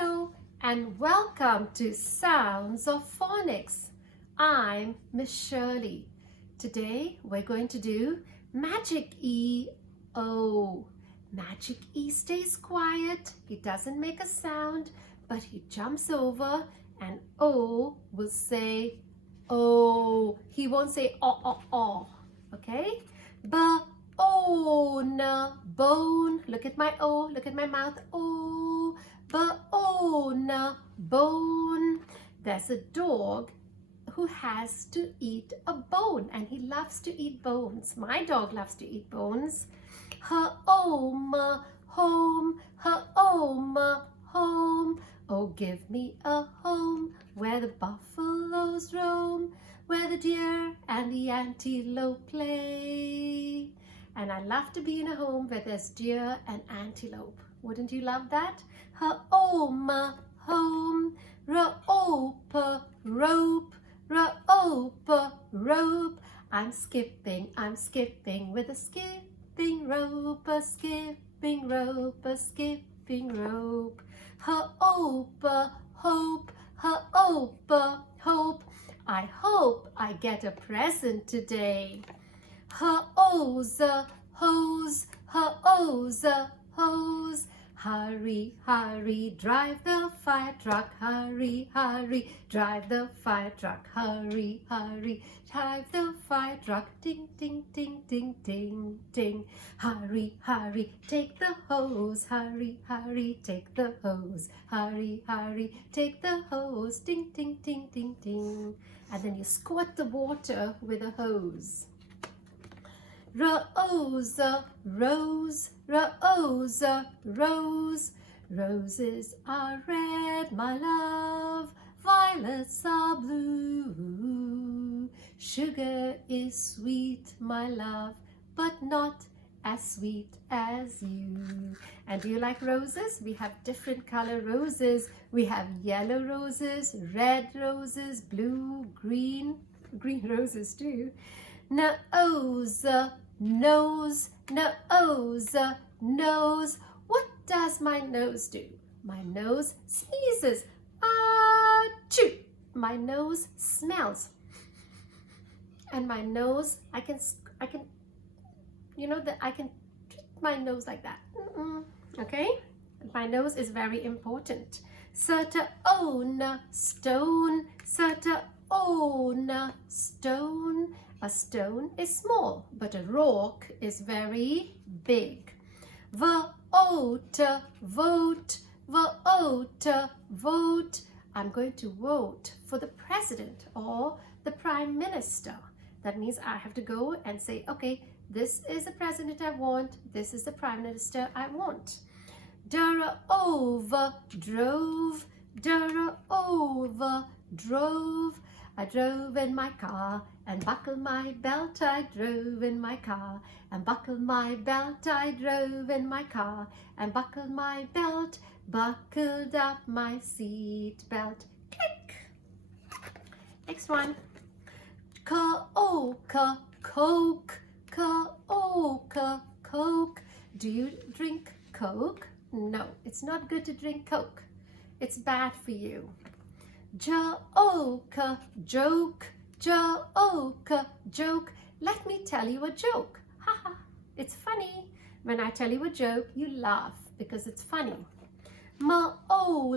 Hello and welcome to Sounds of Phonics. I'm Miss Shirley. Today we're going to do Magic E O. Magic E stays quiet, he doesn't make a sound, but he jumps over and O will say O. He won't say O. Okay? Bone. Look at my O, look at my mouth. O. Bone. There's a dog who has to eat a bone and he loves to eat bones. My dog loves to eat bones. Home. Oh, give me a home where the buffaloes roam, where the deer and the antelope play. And I love to be in a home where there's deer and antelope. Wouldn't you love that? Home. Rope. I'm skipping with a skipping rope, a skipping rope, a skipping rope. Hope. I hope I get a present today. Hose. Hurry, drive the fire truck. Hurry, drive the fire truck. Hurry, drive the fire truck. Ding, ding, ding, ding, ding, ding. Hurry, take the hose. Hurry, take the hose. Hurry, take the hose. Ding, ding, ding, ding, ding. And then you squirt the water with a hose. Rose. Roses are red, my love. Violets are blue. Sugar is sweet, my love, but not as sweet as you. And do you like roses? We have different color roses. We have yellow roses, red roses, blue, green roses too. Nose. What does my nose do? My nose sneezes. Achoo! My nose smells. And my nose, I can treat my nose like that. Okay? My nose is very important. Stone. A stone is small, but a rock is very big. Vote. I'm going to vote for the president or the prime minister. That means I have to go and say, okay, this is the president I want. This is the prime minister I want. Drove. I drove in my car and buckled my belt. I drove in my car and buckled my belt. I drove in my car and buckled my belt. Buckled up my seat belt. Click. Next one. Coke. Do you drink Coke? No, it's not good to drink Coke. It's bad for you. Joke. Let me tell you a joke. Haha, it's funny. When I tell you a joke, you laugh because it's funny. Mole.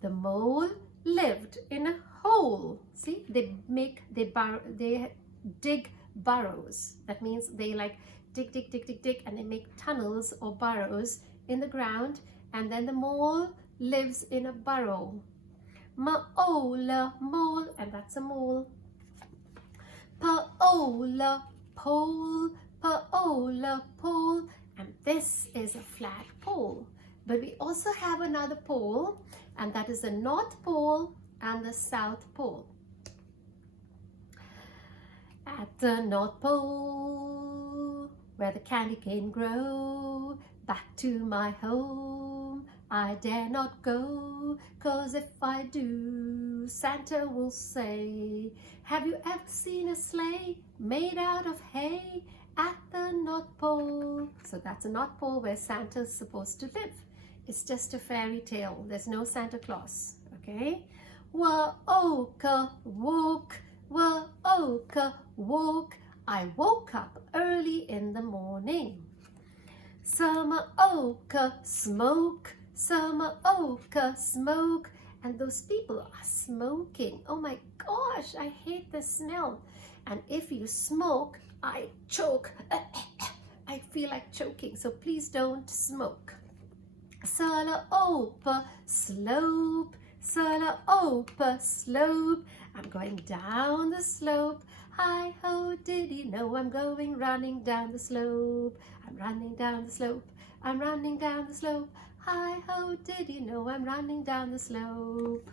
The mole lived in a hole. See, they dig burrows. That means they dig, and they make tunnels or burrows in the ground. And then the mole lives in a burrow. Mole, and that's a mole. Pole, and this is a flat pole. But we also have another pole, and that is the North Pole and the South Pole. At the North Pole, where the candy cane grow, back to my home I dare not go, 'cause if I do, Santa will say, have you ever seen a sleigh made out of hay at the North Pole. So that's a North Pole where Santa's supposed to live. It's just a fairy tale. There's no Santa Claus, okay? Wa-oka woke, wa-oka woke. I woke up early in the morning. Summer-oka smoke, summer-oka smoke. And those people are smoking. Oh my gosh, I hate the smell. And if you smoke, I choke. I feel like choking, so please don't smoke. Sala-opa slope, sala-opa slope. I'm going down the slope. Hi-ho, did you know I'm going running down the slope? I'm running down the slope. I'm running down the slope. Hi-ho, did you know I'm running down the slope?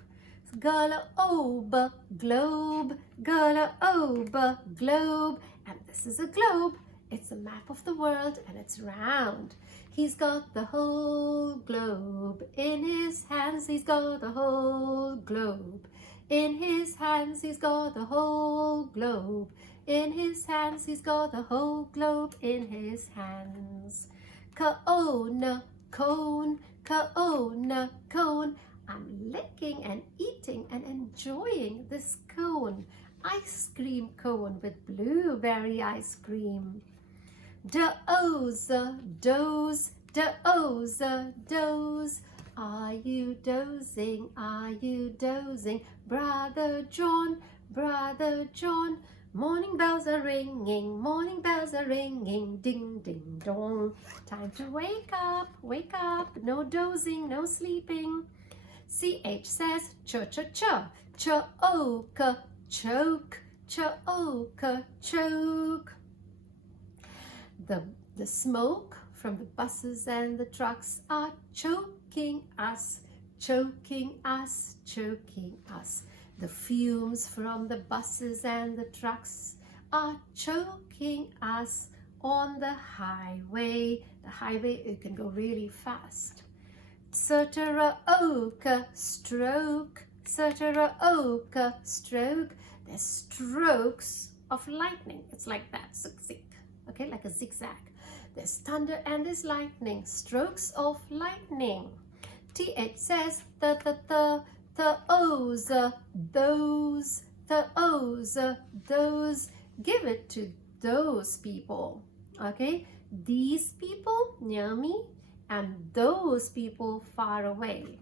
Gala-oba globe, gala-oba globe. And this is a globe. It's a map of the world and it's round. He's got the whole globe in his hands. He's got the whole globe in his hands. He's got the whole globe in his hands. He's got the whole globe in his hands. Ka-ona, cone, ka-ona, cone. I'm licking and eating and enjoying this cone. Ice cream cone with blueberry ice cream. Da-oza, doze, da-oza, doze. Are you dozing? Are you dozing? Brother John, Brother John. Morning bells are ringing, morning bells are ringing, ding, ding, dong. Time to wake up, no dozing, no sleeping. CH says cha-cha-cha, cha-oka, choke, cha-oka, choke. The smoke from the buses and the trucks are choking us, choking us, choking us. The fumes from the buses and the trucks are choking us on the highway. The highway, it can go really fast. Sutera-oka, stroke, sutera-oka, stroke. There's strokes of lightning. It's like that, zig, okay, like a zigzag. There's thunder and there's lightning, strokes of lightning. TH says the-o's, those, the-o's, those. Give it to those people, okay? These people near me and those people far away.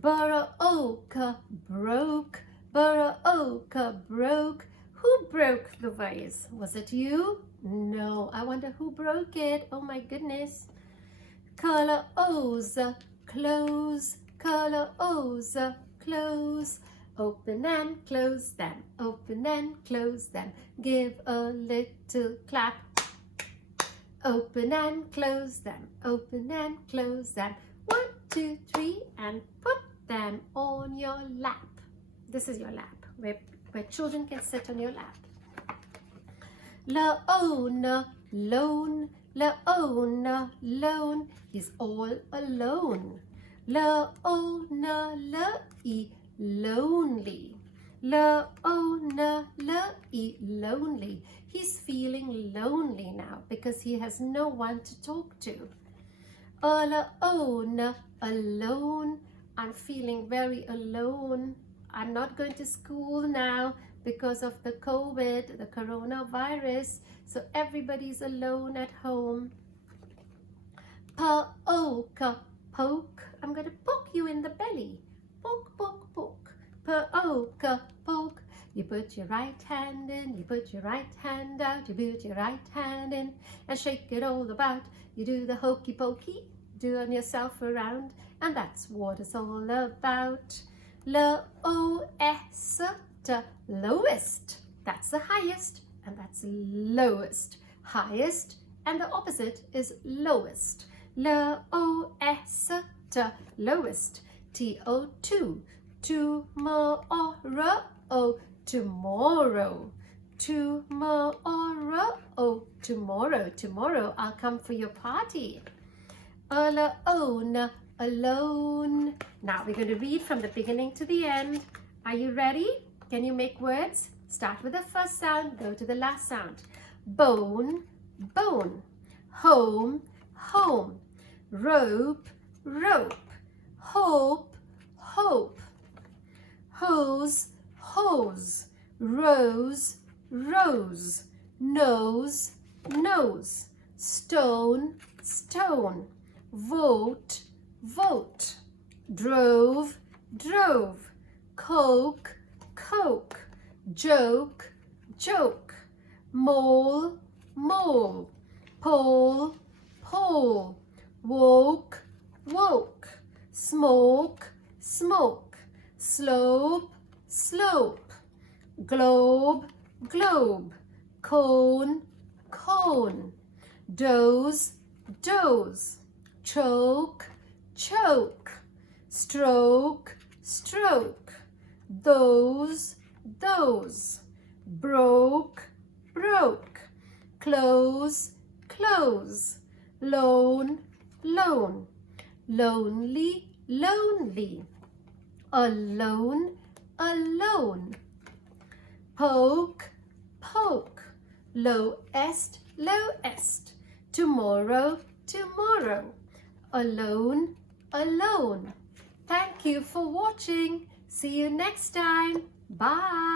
Bura-oka broke, Bura-oka broke. Who broke the vase? Was it you? No, I wonder who broke it. Oh my goodness. Kala-oza, close, Kala-oza, close. Open and close them, open and close them. Give a little clap. Open and close them, open and close them. 1, 2, 3, and put them on your lap. This is your lap, where children can sit on your lap. La-ona, lone, la-ona, lone. He's all alone. La-ona, la-e, lonely. La-ona, la-e, lonely. He's feeling lonely now because he has no one to talk to. La-ona, alone. I'm feeling very alone. I'm not going to school now because of the COVID, the coronavirus. So everybody's alone at home. Pa-oka, poke. I'm going to poke you in the belly. Poke, poke, poke. Pa-oka, poke. You put your right hand in, you put your right hand out, you put your right hand in and shake it all about. You do the hokey pokey, doing yourself around, and that's what it's all about. L-O-S, lowest. That's the highest, and that's lowest. Highest, and the opposite is lowest. L-O-S, lowest. T-O-2, tomorrow, tomorrow. Tomorrow, tomorrow. Tomorrow I'll come for your party. Alone, alone. Now we're going to read from the beginning to the end. Are you ready? Can you make words? Start with the first sound, go to the last sound. Bone, bone. Home, home. Rope, rope. Hope, hope. Hose, hose. Rose, rose. Nose, nose. Stone, stone. Vote, vote. Drove, drove. Coke, coke. Joke, joke. Mole, mole. Pole, pole. Woke, woke. Smoke, smoke. Slope, slope. Globe, globe. Cone, cone. Doze, doze. Choke, choke. Stroke, stroke. Those, those. Broke, broke. Close, close. Lone, lone. Lonely, lonely. Alone, alone. Poke, poke. Lowest, lowest. Tomorrow, tomorrow. Alone, alone. Thank you for watching. See you next time. Bye.